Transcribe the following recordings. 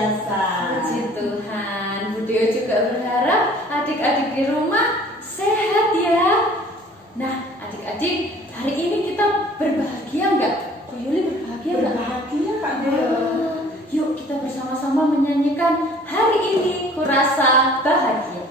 biasa. Puji Tuhan. Bu Deo juga berharap adik-adik di rumah sehat ya. Nah, adik-adik, hari ini kita berbahagia nggak? Bu Yuli berbahagia nggak? Berbahagia Kak Deo. Yuk kita bersama-sama menyanyikan hari ini kurasa bahagia.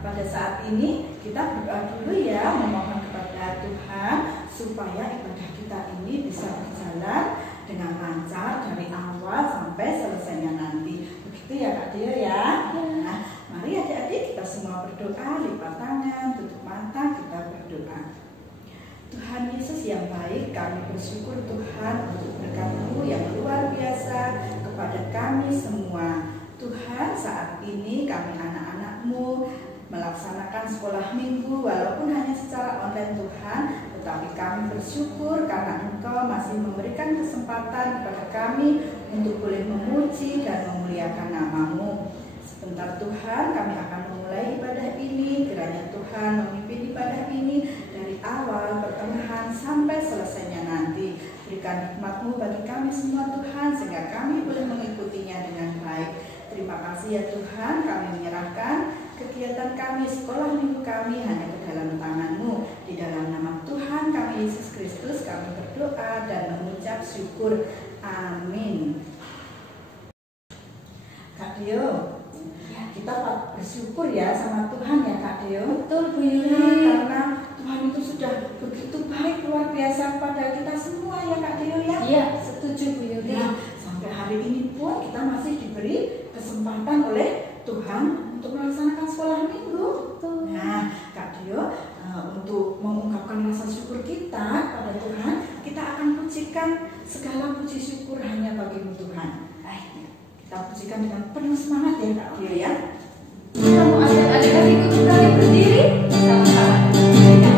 Pada saat ini kita berdoa dulu ya, memohon kepada Tuhan supaya ibadah kita ini bisa berjalan dengan lancar dari awal sampai selesainya nanti. Begitu ya Kak Deo ya. Nah, mari adik-adik kita semua berdoa, lipat tangan, tutup mata, kita berdoa. Tuhan Yesus yang baik, kami bersyukur Tuhan untuk berkat-Mu yang luar biasa kepada kami semua. Tuhan, saat ini kami anak-anak-Mu melaksanakan sekolah minggu walaupun hanya secara online Tuhan, tetapi kami bersyukur karena Engkau masih memberikan kesempatan kepada kami untuk boleh memuji dan memuliakan nama-Mu. Sebentar Tuhan, kami akan memulai ibadah ini. Kiranya Tuhan memimpin ibadah ini dari awal, pertengahan, sampai selesainya nanti. Berikan hikmat-Mu bagi kami semua Tuhan, sehingga kami boleh mengikutinya dengan baik. Terima kasih ya Tuhan, kami menyerahkan kegiatan kami, sekolah minggu kami hanya ke dalam tangan-Mu. Di dalam nama Tuhan kami Yesus Kristus kami berdoa dan mengucap syukur. Amin. Kak Deo, kita bersyukur ya sama Tuhan ya Kak Deo. Betul Bu Yuli. Karena Tuhan itu sudah begitu baik, luar biasa pada kita semua ya Kak Deo ya. Iya, setuju Bu Yuli. Ya, sampai hari ini pun kita masih diberi kesempatan oleh Tuhan untuk melaksanakan sekolah minggu. Betul. Nah, Kak Deo, untuk mengungkapkan rasa syukur kita pada Tuhan, kita akan pujikan segala puji syukur Kita pujikan dengan penuh semangat ya Kak Dio ya. Kamu ajak adik-adik untuk kali berdiri sama-sama dengan saya.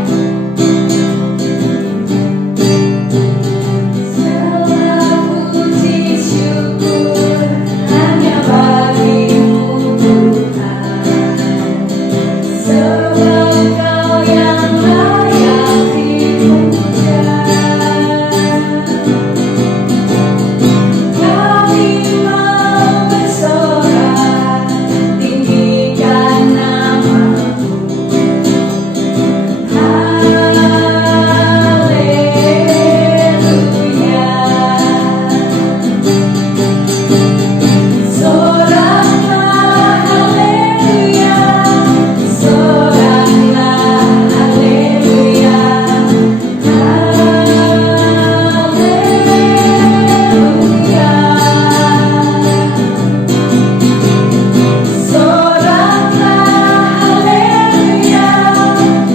Segala puji syukur hanya bagimu Tuhan, sebab Kau yang layak dipuja. Kami mau bersorak tinggikan nama-Mu. Haleluya. Soraklah haleluya, soraklah haleluya, haleluya. Soraklah haleluya,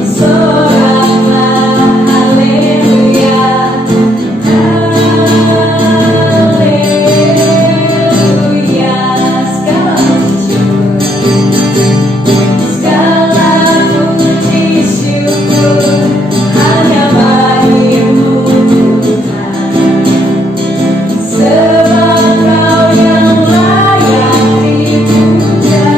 soraklah haleluya, haleluya. Segala puji syukur hanya bagimu Tuhan, sebab Kau yang layak dipuja.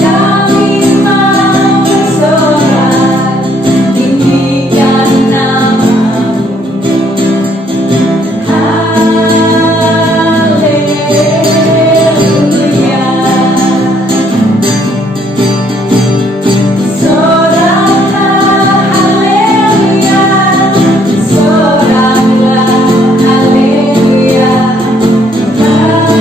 Kami mau bersorak tinggikan nama-Mu. Haleluya. Soraklah haleluya, soraklah haleluya, haleluya.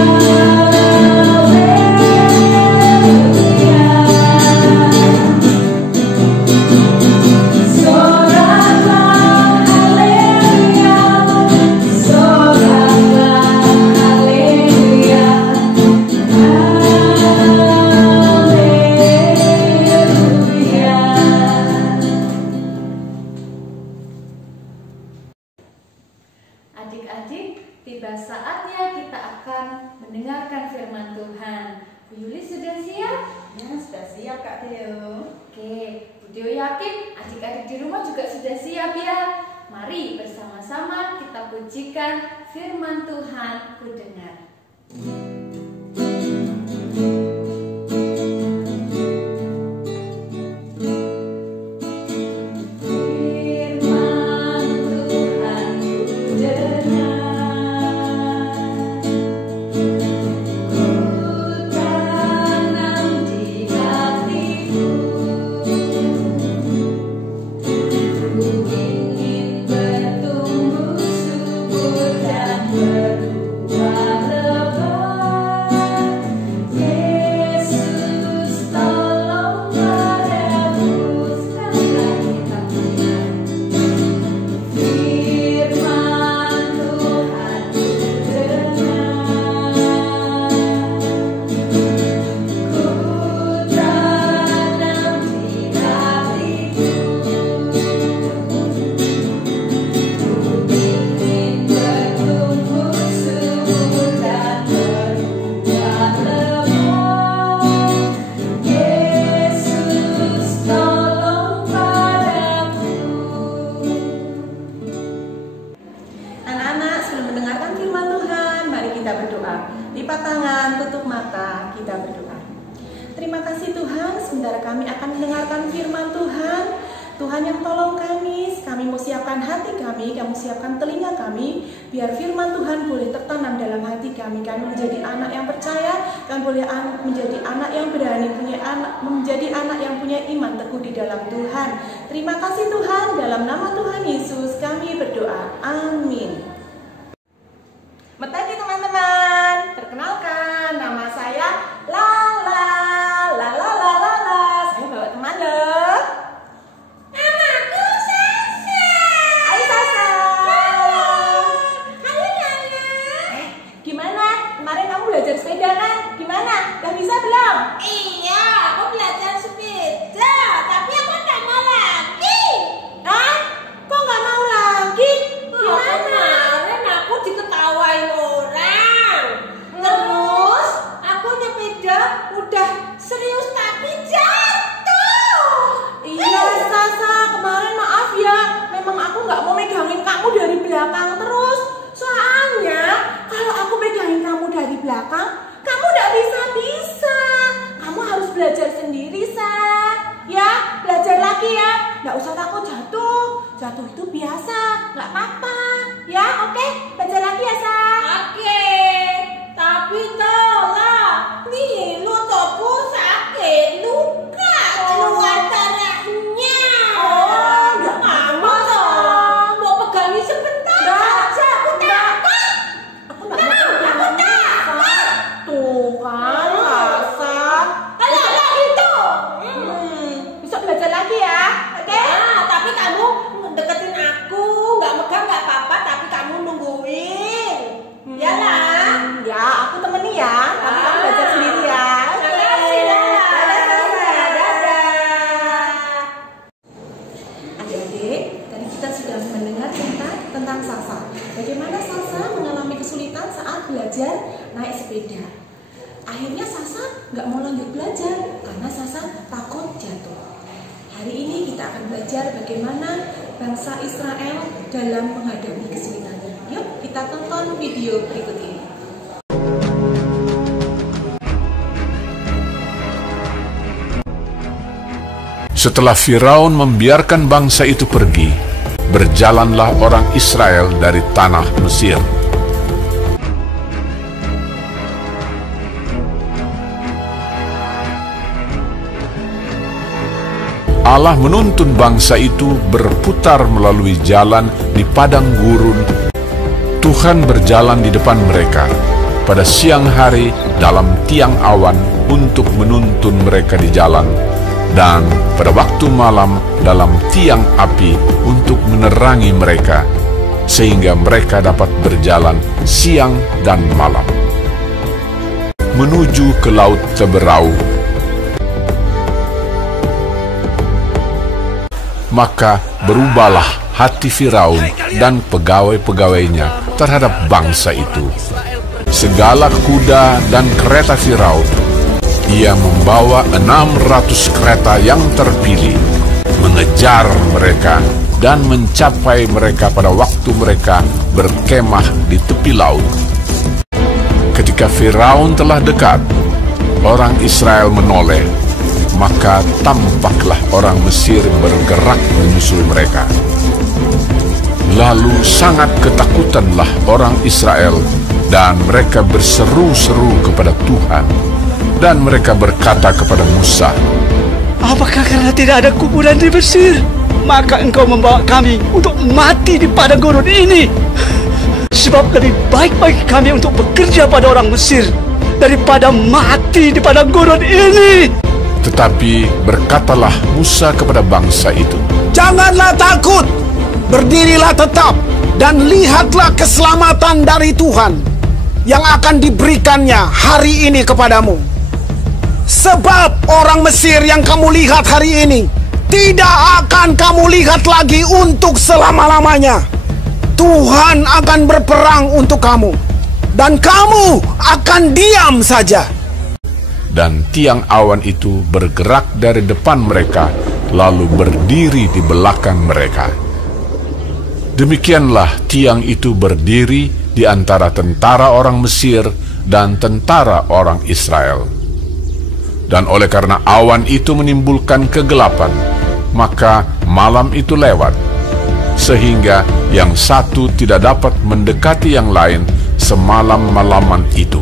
Soraklah haleluya, soraklah haleluya, haleluya. Adik-adik, tiba saatnya kita akan mendengarkan firman Tuhan. Bu Yuli sudah siap? Ya, sudah siap Kak Dio. Oke, Bu Dio yakin adik-adik di rumah juga sudah siap ya. Mari bersama-sama kita pujikan firman Tuhan. Ku dengar. Firman Tuhan ku dengar, ku tanam di hatiku. Ku ingin bertumbuh subur dan berbuah lebat. Yesus tolong padaku. Sekali lagi kita pujikan. Firman Tuhan ku dengar, ku tanam di hatiku. Ku ingin bertumbuh subur dan berbuah lebat. Yesus tolong padaku. Anak-anak, sebelum mendengarkan firman Tuhan, mari kita berdoa. Lipat tangan, tutup mata, kita berdoa. Terima kasih Tuhan, sebentar kami akan mendengarkan firman Tuhan. Tuhan yang tolong kami mau siapkan hati kami siapkan telinga kami, biar firman Tuhan boleh tertanam dalam hati kami. Kami menjadi anak yang percaya, kami boleh menjadi anak yang berani, menjadi anak yang punya iman teguh di dalam Tuhan. Terima kasih Tuhan, dalam nama Tuhan Yesus kami berdoa. Amin. Metadi teman-teman, perkenalkan nama saya Lala. Saya bawa teman loh. Namaku Sasa. Hai Sasa. Halo Nana. Gimana? Kemarin kamu belajar sepeda kan? Gimana? Udah bisa belum? Iya, aku belajar sepeda, tapi aku nggak mau lagi. Hah? Kok nggak mau lagi? Gimana? nggak mau megangin kamu dari belakang terus. Soalnya kalau aku megangin kamu dari belakang, kamu nggak bisa. Kamu harus belajar sendiri, Sa. Ya, belajar lagi ya. Nggak usah takut jatuh. Jatuh itu biasa, nggak apa-apa. Ya, oke? Belajar lagi ya, Sa. Oke, tapi tolong nih lututku sakit, luka keluar darahnya. Oh, nggak Mama dong, mau pegangi sebentar saja, aku takut. Aku nggak mau takut. Tuh kan, Sasa. Alah itu. Besok belajar lagi ya, oke? Ah, tapi kamu deketin aku, nggak megang nggak apa-apa, tapi kamu nungguin. Ya lah. Ya, aku temani ya. Tapi kamu belajar sendiri ya. Oke. Makasih ya. Dadah. Adik-adik, tadi kita sudah mendengar tentang Sasa. Bagaimana Sasa mengalami kesulitan saat belajar naik sepeda. Akhirnya Sasa nggak mau lanjut belajar karena Sasa takut jatuh. Hari ini kita akan belajar bagaimana bangsa Israel dalam menghadapi kesulitannya. Yuk kita tonton video berikut ini. Setelah Firaun membiarkan bangsa itu pergi, berjalanlah orang Israel dari tanah Mesir. Allah menuntun bangsa itu berputar melalui jalan di padang gurun. Tuhan berjalan di depan mereka pada siang hari dalam tiang awan untuk menuntun mereka di jalan, dan pada waktu malam dalam tiang api untuk menerangi mereka, sehingga mereka dapat berjalan siang dan malam menuju ke Laut Teberau. Maka berubahlah hati Firaun dan pegawai-pegawainya terhadap bangsa itu. Segala kuda dan kereta Firaun, ia membawa 600 kereta yang terpilih, mengejar mereka dan mencapai mereka pada waktu mereka berkemah di tepi laut. Ketika Firaun telah dekat, orang Israel menoleh, maka tampaklah orang Mesir bergerak menyusul mereka. Lalu sangat ketakutanlah orang Israel, dan mereka berseru-seru kepada Tuhan, dan mereka berkata kepada Musa, "Apakah karena tidak ada kuburan di Mesir, maka engkau membawa kami untuk mati di padang gurun ini? Sebab lebih baik bagi kami untuk bekerja pada orang Mesir daripada mati di padang gurun ini." Tetapi berkatalah Musa kepada bangsa itu, "Janganlah takut, berdirilah tetap, dan lihatlah keselamatan dari Tuhan yang akan diberikannya hari ini kepadamu. Sebab orang Mesir yang kamu lihat hari ini tidak akan kamu lihat lagi untuk selama-lamanya. Tuhan akan berperang untuk kamu, dan kamu akan diam saja." dan tiang awan itu bergerak dari depan mereka, lalu berdiri di belakang mereka. Demikianlah tiang itu berdiri di antara tentara orang Mesir dan tentara orang Israel. Dan oleh karena awan itu menimbulkan kegelapan, maka malam itu lewat, sehingga yang satu tidak dapat mendekati yang lain semalam-malaman itu.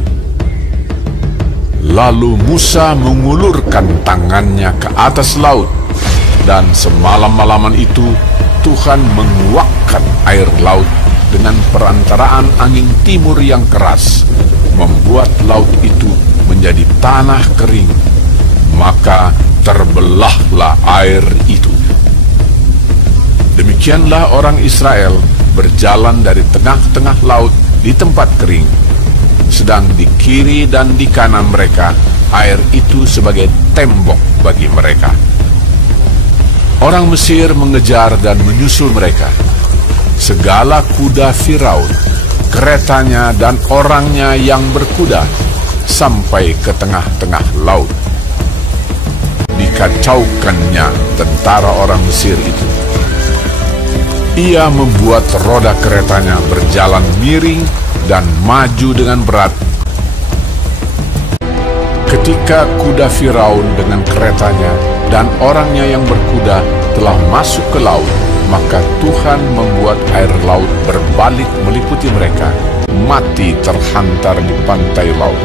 Lalu Musa mengulurkan tangannya ke atas laut, dan semalam-malaman itu Tuhan menguakkan air laut dengan perantaraan angin timur yang keras, membuat laut itu menjadi tanah kering, maka terbelahlah air itu. Demikianlah orang Israel berjalan dari tengah-tengah laut di tempat kering, sedang di kiri dan di kanan mereka air itu sebagai tembok bagi mereka. Orang Mesir mengejar dan menyusul mereka. Segala kuda Firaun, keretanya dan orangnya yang berkuda sampai ke tengah-tengah laut. Dikacaukannya tentara orang Mesir itu. Ia membuat roda keretanya berjalan miring dan maju dengan berat. Ketika kuda Firaun dengan keretanya dan orangnya yang berkuda telah masuk ke laut, maka Tuhan membuat air laut berbalik meliputi mereka, mati terhantar di pantai laut.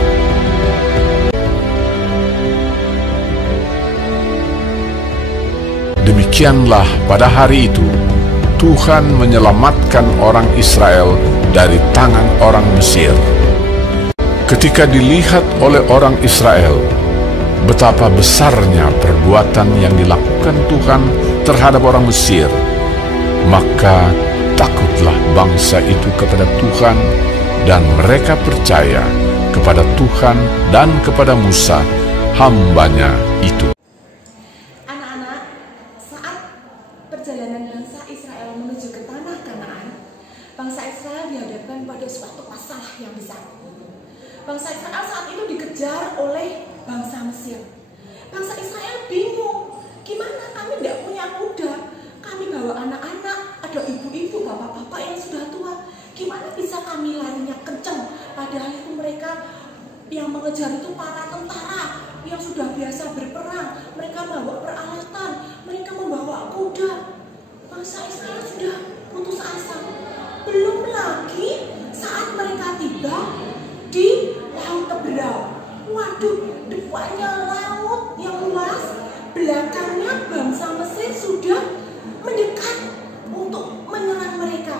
Demikianlah pada hari itu, Tuhan menyelamatkan orang Israel dari tangan orang Mesir. Ketika dilihat oleh orang Israel betapa besarnya perbuatan yang dilakukan Tuhan terhadap orang Mesir, maka takutlah bangsa itu kepada Tuhan, dan mereka percaya kepada Tuhan dan kepada Musa, hamba-Nya itu. Anak-anak, saat perjalanan bangsa Israel menuju ke tanah Kanaan, bangsa Israel dihadapkan pada suatu masalah yang besar. Bangsa Israel saat itu dikejar oleh bangsa Mesir. Bangsa Israel bingung, gimana kami tidak punya kuda, kami bawa anak-anak, ada ibu-ibu, bapak-bapak yang sudah tua, gimana bisa kami larinya kenceng, padahal itu mereka yang mengejar itu para tentara yang sudah biasa berperang, mereka membawa peralatan, mereka membawa kuda. Bangsa Israel sudah putus asa. Belum lagi saat mereka tiba di Laut Teberau. Waduh, depannya laut yang luas, belakangnya bangsa Mesir sudah mendekat untuk menyerang mereka.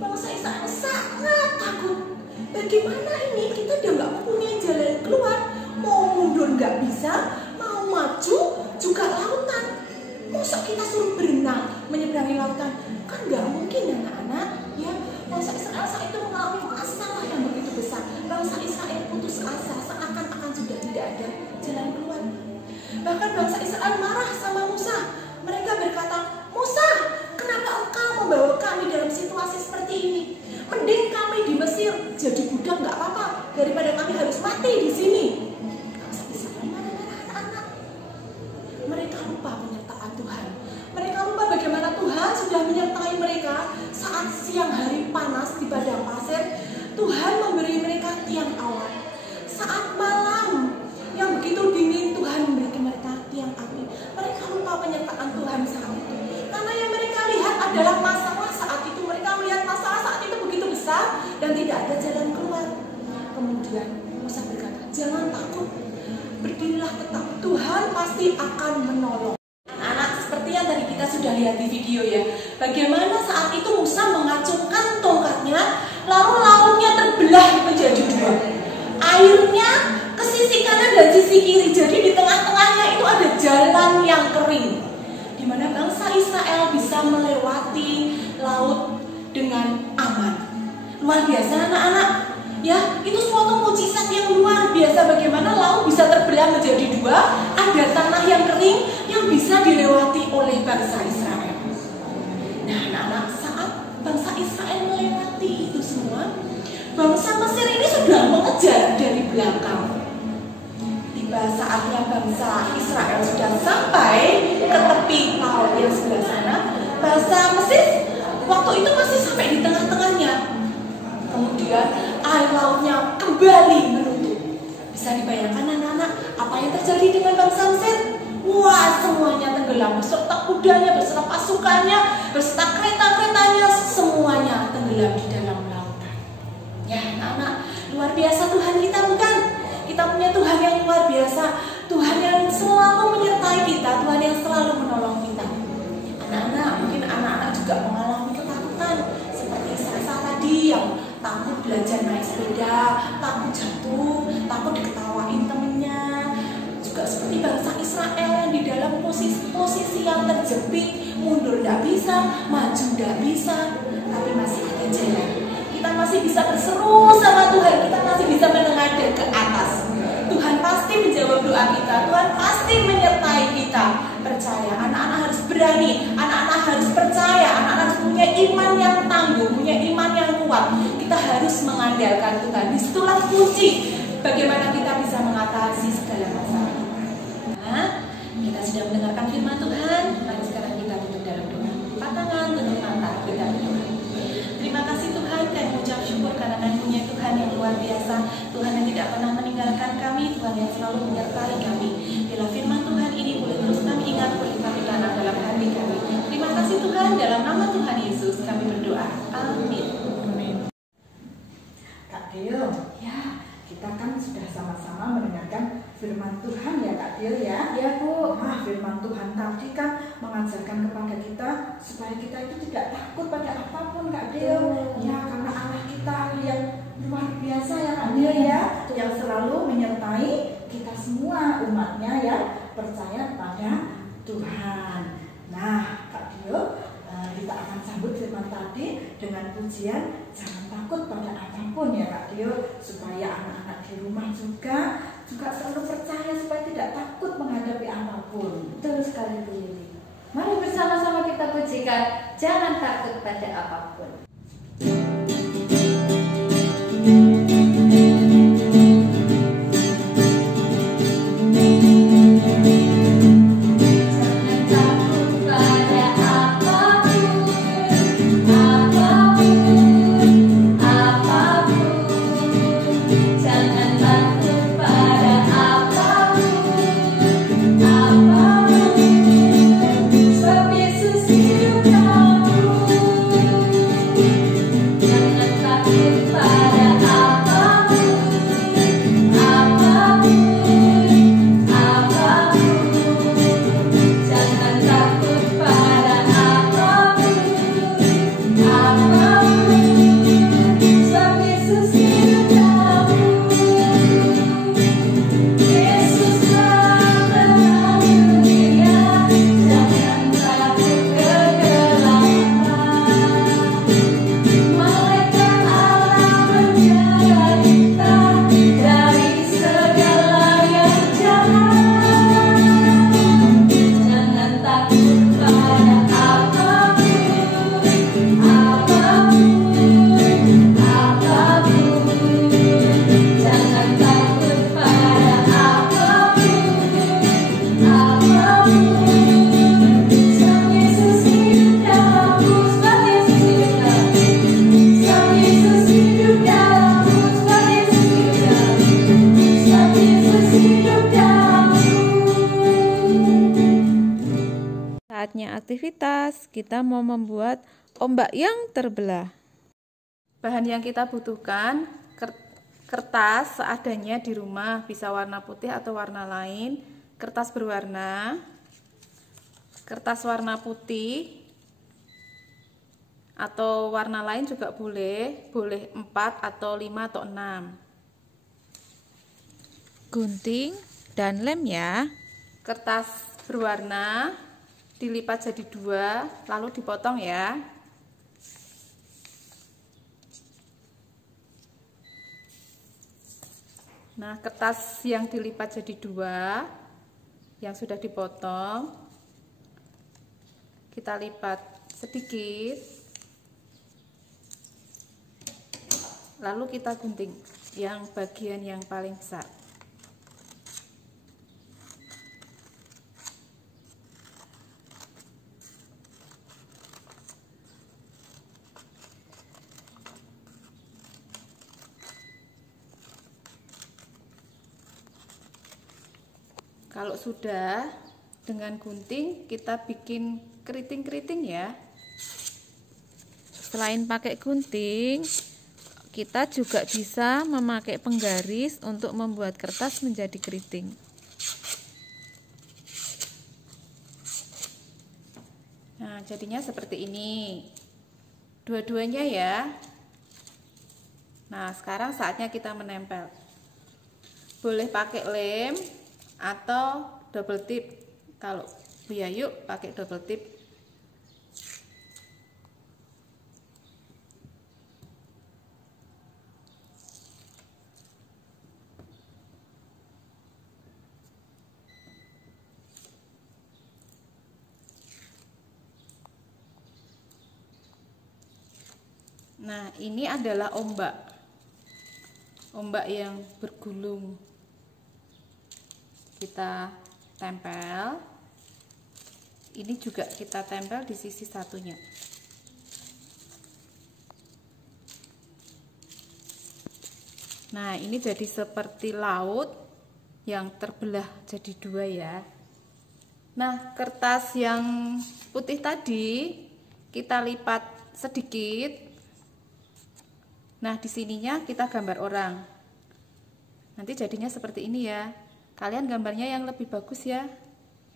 Bangsa Israel sangat takut. Bagaimana ini? Kita udah nggak mempunyai jalan keluar. Mau mundur nggak bisa, mau maju juga lautan. Masa kita suruh berenang menyeberangi lautan? Kan nggak mungkin, anak-anak. Ya, bangsa Israel saat itu mengalami masalah yang begitu besar. Bangsa Israel putus asa, seakan-akan sudah tidak ada jalan keluar. Bahkan bangsa Israel marah sama Musa. Mereka berkata, Musa, kenapa engkau membawa kami dalam situasi seperti ini? Mending kami di Mesir jadi budak nggak apa-apa daripada kami harus mati di sini. Bangsa Israel marah-marah, anak-anak. Mereka lupa penyertaan Tuhan. Mereka lupa bagaimana Tuhan sudah menyertai mereka saat siang hari panas di padang pasir. Tuhan memberi mereka tiang awan. Saat malam yang begitu dingin, Tuhan memberi mereka tiang api. Mereka lupa penyertaan Tuhan saat itu. Karena yang mereka lihat adalah masalah saat itu. Mereka melihat masalah saat itu begitu besar dan tidak ada jalan keluar. Kemudian Musa berkata, jangan takut, berdirilah tetap, Tuhan pasti akan menolong. Anak-anak, seperti yang tadi kita sudah lihat di video ya, bagaimana saat itu Musa mengacungkan tongkatnya, lalu lautnya terbelah menjadi dua. Airnya ke sisi kanan dan sisi kiri, jadi di tengah-tengahnya itu ada jalan yang kering, di mana bangsa Israel bisa melewati laut dengan aman. Luar biasa, anak-anak. Ya, itu suatu mukjizat yang luar biasa. Bagaimana laut bisa terbelah menjadi dua, ada tanah yang kering yang bisa dilewati oleh bangsa Israel. Nah, anak-anak, saat bangsa Israel melewati itu semua, bangsa Mesir ini sudah mengejar dari belakang. Tiba saatnya bangsa Israel sudah sampai ke tepi laut yang sebelah sana, bangsa Mesir waktu itu masih sampai di tengah-tengahnya. Kemudian air lautnya kembali menutup. Bisa dibayangkan, anak-anak, apa yang terjadi dengan bangsa Mesir? Wah, semuanya tenggelam, beserta kudanya, beserta pasukannya, beserta kereta-keretanya, semuanya tenggelam di dalam lautan. Ya, anak-anak, luar biasa Tuhan kita, bukan? Kita punya Tuhan yang luar biasa, Tuhan yang selalu menyertai kita, Tuhan yang selalu menolong kita. Anak-anak, mungkin anak-anak juga mengalami ketakutan seperti saya tadi yang takut belajar naik sepeda, takut jatuh, takut diketawain temennya. Juga seperti bangsa Israel yang di dalam posisi yang terjepit, mundur tidak bisa, maju tidak bisa, tapi masih ada jalan. Kita masih bisa berseru sama Tuhan, kita masih bisa menengadah ke atas. Tuhan pasti menjawab doa kita, Tuhan pasti menyertai kita. Percaya, anak-anak harus berani, anak-anak harus percaya, anak-anak harus punya iman yang tangguh, punya iman yang kuat. Kita harus mengandalkan Tuhan. Disitulah kunci bagaimana kita bisa mengatasi segala masalah. Nah, kita sudah mendengarkan firman Tuhan. Mari sekarang kita tutup dalam doa. lipat tangan, tutup mata, kita berdoa. Terima kasih Tuhan, kami ucap syukur karena kami punya Tuhan yang luar biasa, Tuhan yang tidak pernah meninggalkan kami, Tuhan yang selalu menyertai kami. Bila firman Tuhan ini boleh terus kami ingat, boleh kami tanam dalam hati kami. Terima kasih Tuhan, dalam nama Tuhan Yesus kami berdoa. Amin. Kak Dio, ya kita kan sudah sama-sama mendengarkan firman Tuhan ya Kak Dio ya. Ya Bu. Nah, firman Tuhan tadi kan mengajarkan kepada kita supaya kita itu tidak takut pada apapun Kak Dio. Ya, karena Allah kita Allah yang luar biasa ya Kak Dio ya, yang selalu menyertai kita semua umatnya ya, percaya pada Tuhan. Nah Kak Dio, kita akan sambut firman tadi dengan pujian jangan takut pada apapun ya Kak Dio, supaya anak-anak di rumah juga selalu percaya supaya tidak takut menghadapi apapun. Betul sekali Bu Yuli. Mari bersama-sama kita pujikan jangan takut pada apapun. Saatnya aktivitas, kita mau membuat ombak yang terbelah. Bahan yang kita butuhkan, kertas seadanya di rumah, bisa warna putih atau warna lain, kertas berwarna, kertas warna putih, atau warna lain juga boleh 4 atau 5 atau 6. Gunting dan lem ya. Kertas berwarna dilipat jadi 2, lalu dipotong ya. Nah, kertas yang dilipat jadi 2, yang sudah dipotong, kita lipat sedikit, lalu kita gunting yang bagian yang paling besar. Kalau sudah, dengan gunting kita bikin keriting-keriting ya. Selain pakai gunting, kita juga bisa memakai penggaris untuk membuat kertas menjadi keriting. Nah, jadinya seperti ini. Dua-duanya ya. Nah, sekarang saatnya kita menempel. Boleh pakai lem atau double tip. Kalau Bu Yayu pakai double tip. Nah, ini adalah ombak. Ombak yang bergulung. Kita tempel. ini juga kita tempel di sisi satunya. Nah, ini jadi seperti laut yang terbelah jadi dua ya. Nah, kertas yang putih tadi kita lipat sedikit. Nah, di sininya kita gambar orang. Nanti jadinya seperti ini ya. Kalian gambarnya yang lebih bagus ya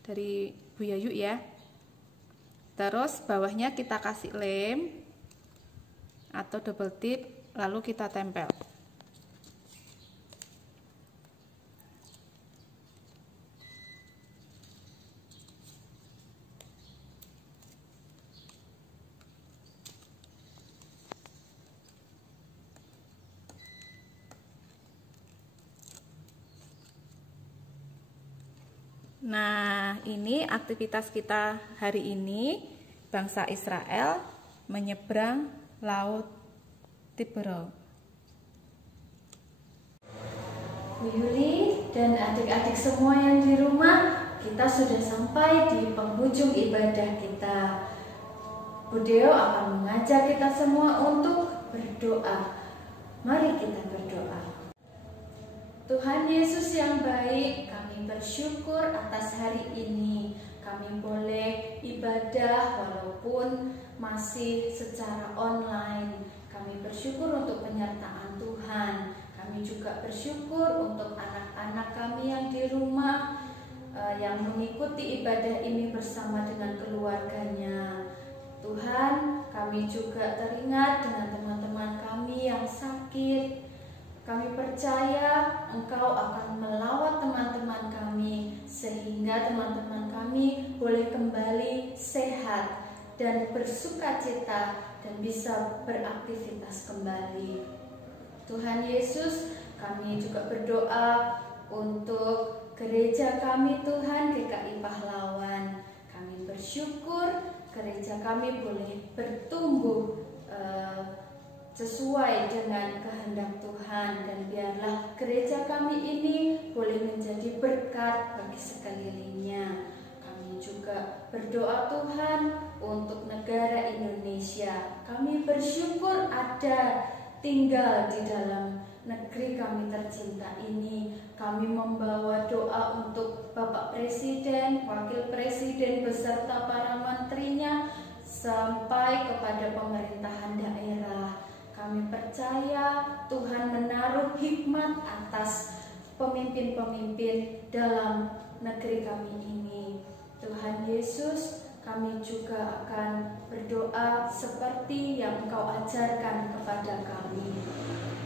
dari Bu Yayu ya. Terus bawahnya kita kasih lem atau double tip, lalu kita tempel. Nah, ini aktivitas kita hari ini, bangsa Israel menyeberang Laut Tiberau. Bu Yuli dan adik-adik semua yang di rumah, kita sudah sampai di penghujung ibadah kita. Bu Deo akan mengajak kita semua untuk berdoa. Mari kita berdoa. Tuhan Yesus yang baik, kami bersyukur atas hari ini. Kami boleh ibadah walaupun masih secara online. Kami bersyukur untuk penyertaan Tuhan. Kami juga bersyukur untuk anak-anak kami yang di rumah yang mengikuti ibadah ini bersama dengan keluarganya. Tuhan, kami juga teringat dengan teman-teman kami yang sakit. Kami percaya Engkau akan melawat teman-teman kami sehingga teman-teman kami boleh kembali sehat dan bersukacita dan bisa beraktivitas kembali. Tuhan Yesus, kami juga berdoa untuk gereja kami Tuhan, GKI Pahlawan. Kami bersyukur gereja kami boleh bertumbuh sesuai dengan kehendak Tuhan, dan biarlah gereja kami ini boleh menjadi berkat bagi sekelilingnya. Kami juga berdoa Tuhan untuk negara Indonesia. Kami bersyukur ada tinggal di dalam negeri kami tercinta ini. Kami membawa doa untuk Bapak Presiden, Wakil Presiden beserta para menterinya sampai kepada pemerintahan daerah. Kami percaya Tuhan menaruh hikmat atas pemimpin-pemimpin dalam negeri kami ini. Tuhan Yesus, kami juga akan berdoa seperti yang Engkau ajarkan kepada kami.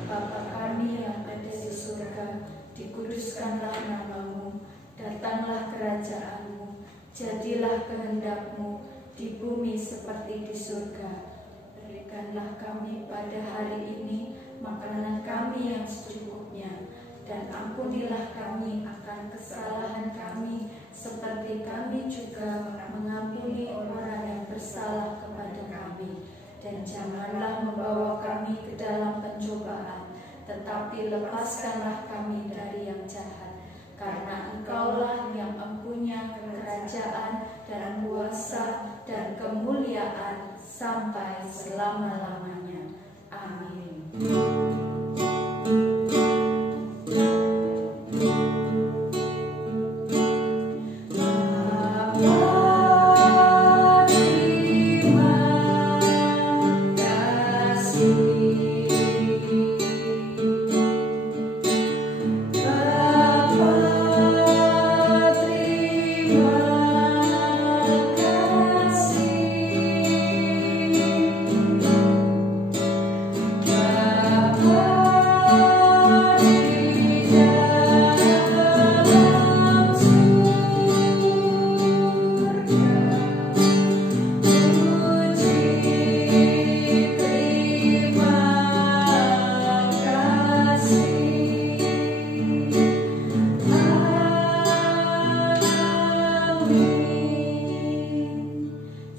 Bapa kami yang ada di surga, dikuduskanlah nama-Mu, datanglah kerajaan-Mu, jadilah kehendak-Mu di bumi seperti di surga. Berikanlah kami pada hari ini makanan kami yang secukupnya, dan ampunilah kami akan kesalahan kami, seperti kami juga mengampuni orang yang bersalah kepada kami. Dan janganlah membawa kami ke dalam pencobaan, tetapi lepaskanlah kami dari yang jahat. Karena Engkaulah yang mempunyai kerajaan dan kuasa dan kemuliaan sampai selama-lamanya. Amin.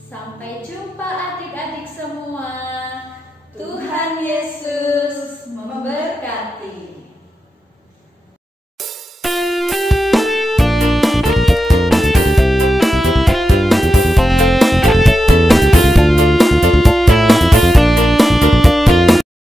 Sampai jumpa adik-adik semua. Tuhan Yesus